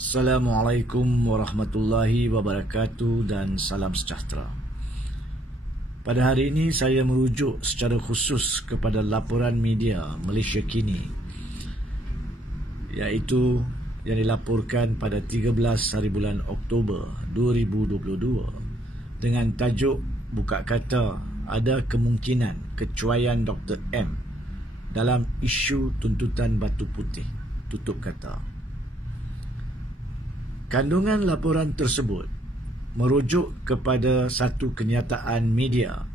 Assalamualaikum warahmatullahi wabarakatuh dan salam sejahtera. Pada hari ini saya merujuk secara khusus kepada laporan media Malaysia Kini, iaitu yang dilaporkan pada 13 hari bulan Oktober 2022 dengan tajuk buka kata ada kemungkinan kecuaian Dr. M dalam isu tuntutan batu putih, tutup kata. Kandungan laporan tersebut merujuk kepada satu kenyataan media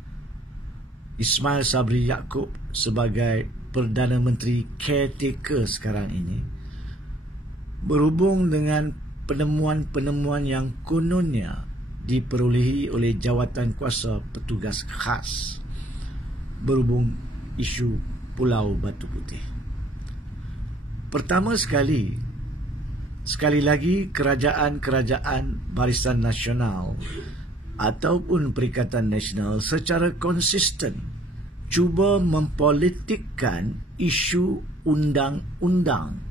Ismail Sabri Yaakob sebagai Perdana Menteri caretaker sekarang ini berhubung dengan penemuan-penemuan yang kononnya diperolehi oleh jawatan kuasa petugas khas berhubung isu Pulau Batu Putih. Pertama sekali lagi kerajaan-kerajaan Barisan Nasional ataupun Perikatan Nasional secara konsisten cuba mempolitikkan isu undang-undang,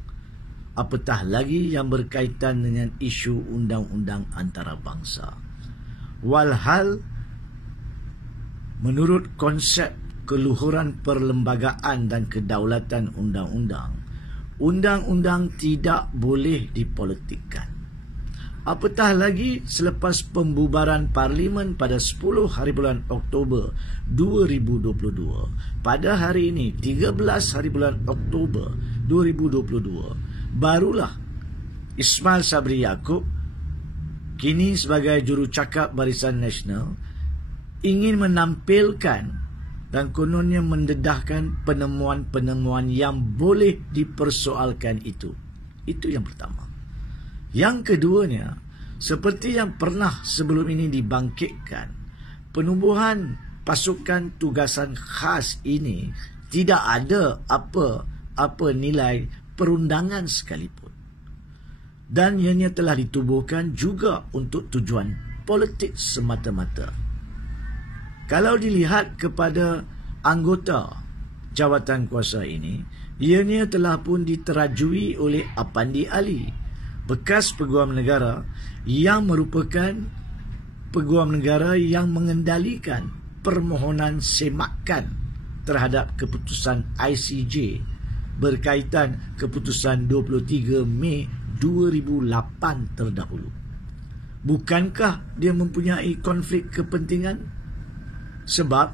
apatah lagi yang berkaitan dengan isu undang-undang antarabangsa. Walhal menurut konsep keluhuran perlembagaan dan kedaulatan undang-undang, undang-undang tidak boleh dipolitikkan. Apatah lagi selepas pembubaran Parlimen pada 10 hari bulan Oktober 2022. Pada hari ini 13 hari bulan Oktober 2022, barulah Ismail Sabri Yaakob, kini sebagai jurucakap Barisan Nasional, ingin menampilkan dan kononnya mendedahkan penemuan-penemuan yang boleh dipersoalkan itu. Itu yang pertama. Yang keduanya, seperti yang pernah sebelum ini dibangkitkan, penubuhan pasukan tugasan khas ini tidak ada apa nilai perundangan sekalipun. Dan ianya telah ditubuhkan juga untuk tujuan politik semata-mata. Kalau dilihat kepada anggota jawatan kuasa ini, ianya telah pun diterajui oleh Apandi Ali, bekas Peguam Negara yang merupakan Peguam Negara yang mengendalikan permohonan semakan terhadap keputusan ICJ berkaitan keputusan 23 Mei 2008 terdahulu. Bukankah dia mempunyai konflik kepentingan? Sebab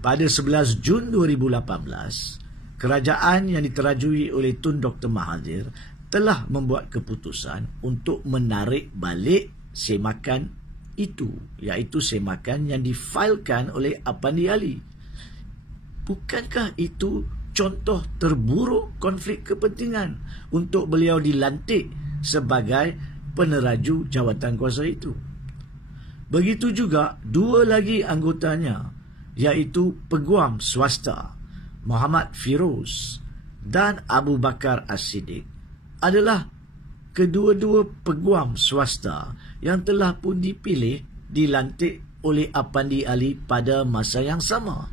pada 11 Jun 2018, kerajaan yang diterajui oleh Tun Dr. Mahathir telah membuat keputusan untuk menarik balik semakan itu, iaitu semakan yang difailkan oleh Apandi Ali. Bukankah itu contoh terburuk konflik kepentingan untuk beliau dilantik sebagai peneraju jawatan kuasa itu? Begitu juga dua lagi anggotanya, iaitu Peguam Swasta Muhammad Firoz dan Abu Bakar As-Siddiq, adalah kedua-dua peguam swasta yang telah pun dipilih dilantik oleh Apandi Ali pada masa yang sama.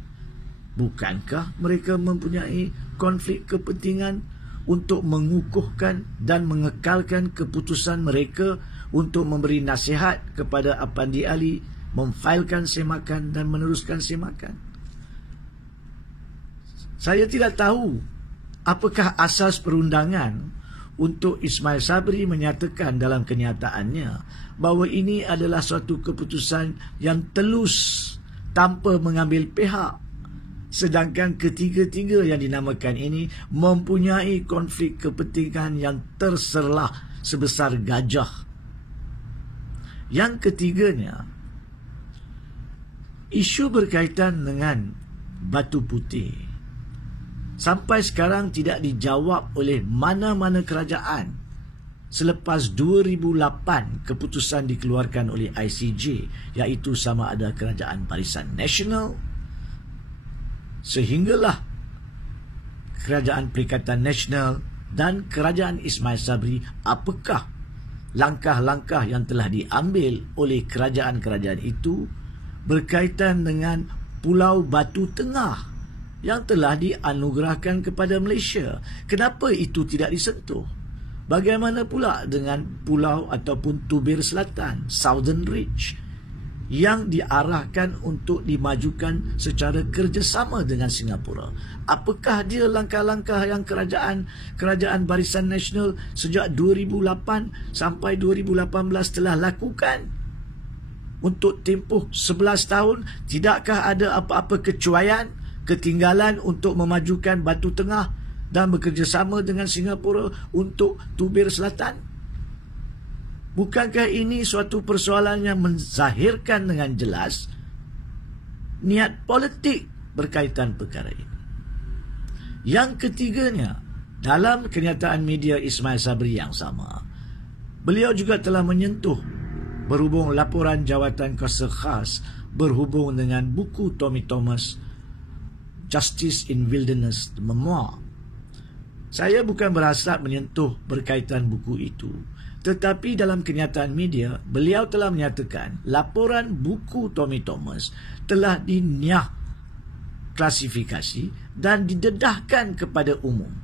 Bukankah mereka mempunyai konflik kepentingan untuk mengukuhkan dan mengekalkan keputusan mereka untuk memberi nasihat kepada Apandi Ali memfailkan semakan dan meneruskan semakan? Saya tidak tahu apakah asas perundangan untuk Ismail Sabri menyatakan dalam kenyataannya bahawa ini adalah suatu keputusan yang telus tanpa mengambil pihak, sedangkan ketiga-tiga yang dinamakan ini mempunyai konflik kepentingan yang terserlah sebesar gajah. Yang ketiganya, isu berkaitan dengan batu putih sampai sekarang tidak dijawab oleh mana-mana kerajaan selepas 2008 keputusan dikeluarkan oleh ICJ, iaitu sama ada kerajaan Barisan Nasional sehinggalah kerajaan Perikatan Nasional dan kerajaan Ismail Sabri. Apakah langkah-langkah yang telah diambil oleh kerajaan-kerajaan itu berkaitan dengan Pulau Batu Tengah yang telah dianugerahkan kepada Malaysia? Kenapa itu tidak disentuh? Bagaimana pula dengan pulau ataupun Tubir Selatan, Southern Ridge, yang diarahkan untuk dimajukan secara kerjasama dengan Singapura? Apakah dia langkah-langkah yang kerajaan Barisan Nasional sejak 2008 sampai 2018 telah lakukan untuk tempoh 11 tahun? Tidakkah ada apa-apa kecuaian, ketinggalan untuk memajukan Batu Tengah dan bekerjasama dengan Singapura untuk Tubir Selatan? Bukankah ini suatu persoalan yang menzahirkan dengan jelas niat politik berkaitan perkara ini? Yang ketiganya, dalam kenyataan media Ismail Sabri yang sama, beliau juga telah menyentuh berhubung laporan Jawatan Kuasa Khas berhubung dengan buku Tommy Thomas, Justice in Wilderness, The Memoir. Saya bukan berhasrat menyentuh berkaitan buku itu, tetapi dalam kenyataan media, beliau telah menyatakan laporan buku Tommy Thomas telah diniah klasifikasi dan didedahkan kepada umum.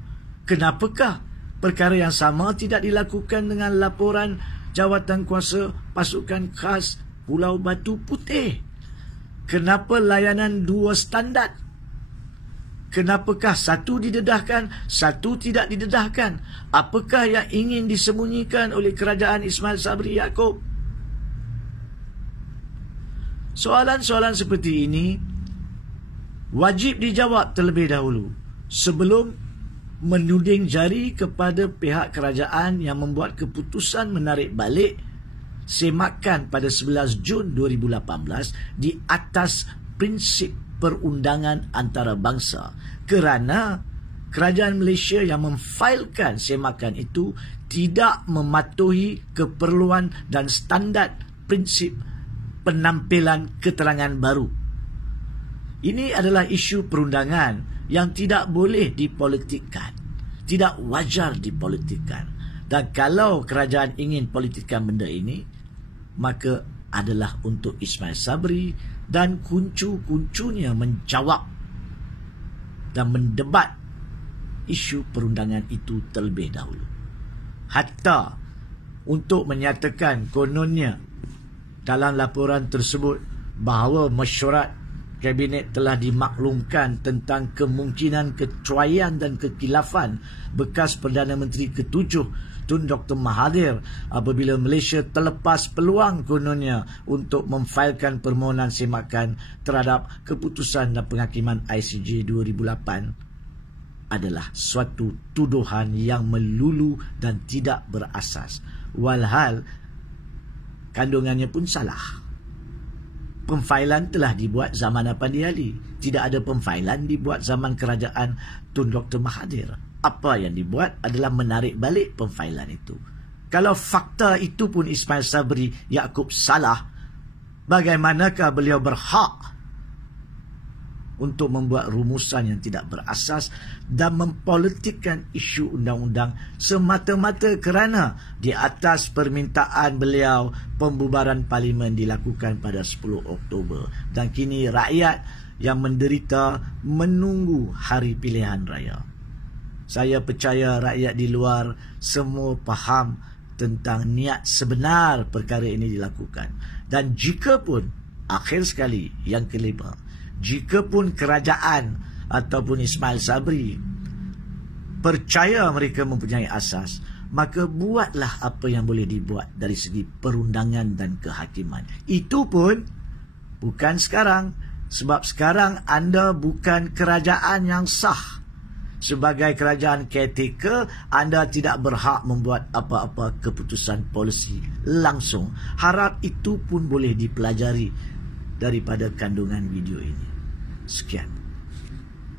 Kenapakah perkara yang sama tidak dilakukan dengan laporan Jawatan Kuasa Pasukan Khas Pulau Batu Putih? Kenapa layanan dua standard? Kenapakah satu didedahkan, satu tidak didedahkan? Apakah yang ingin disembunyikan oleh kerajaan Ismail Sabri Yaakob? Soalan-soalan seperti ini wajib dijawab terlebih dahulu sebelum menuding jari kepada pihak kerajaan yang membuat keputusan menarik balik semakan pada 11 Jun 2018 di atas prinsip perundangan antarabangsa, kerana kerajaan Malaysia yang memfailkan semakan itu tidak mematuhi keperluan dan standard prinsip penampilan keterangan baru. Ini adalah isu perundangan yang tidak boleh dipolitikkan, tidak wajar dipolitikkan. Dan kalau kerajaan ingin politikkan benda ini, maka adalah untuk Ismail Sabri dan kuncu-kuncunya menjawab dan mendebat isu perundangan itu terlebih dahulu. Hatta untuk menyatakan kononnya dalam laporan tersebut bahawa mesyuarat Kabinet telah dimaklumkan tentang kemungkinan kecuaian dan kekilafan bekas Perdana Menteri ke-7 Tun Dr. Mahathir apabila Malaysia terlepas peluang kononnya untuk memfailkan permohonan semakan terhadap keputusan dan penghakiman ICJ 2008 adalah suatu tuduhan yang melulu dan tidak berasas. Walhal kandungannya pun salah. Pemfailan telah dibuat zaman Apandi Ali. Tidak ada pemfailan dibuat zaman kerajaan Tun Dr. Mahathir. Apa yang dibuat adalah menarik balik pemfailan itu. Kalau fakta itu pun Ismail Sabri Yaakob salah, bagaimanakah beliau berhak untuk membuat rumusan yang tidak berasas dan mempolitikkan isu undang-undang semata-mata kerana di atas permintaan beliau pembubaran parlimen dilakukan pada 10 Oktober dan kini rakyat yang menderita menunggu hari pilihan raya. Saya percaya rakyat di luar semua faham tentang niat sebenar perkara ini dilakukan. Dan jika pun, akhir sekali, yang kelima, jika pun kerajaan ataupun Ismail Sabri percaya mereka mempunyai asas, maka buatlah apa yang boleh dibuat dari segi perundangan dan kehakiman. Itu pun bukan sekarang, sebab sekarang anda bukan kerajaan yang sah. Sebagai kerajaan caretaker, anda tidak berhak membuat apa-apa keputusan polisi langsung. Harap itu pun boleh dipelajari daripada kandungan video ini. Sekian.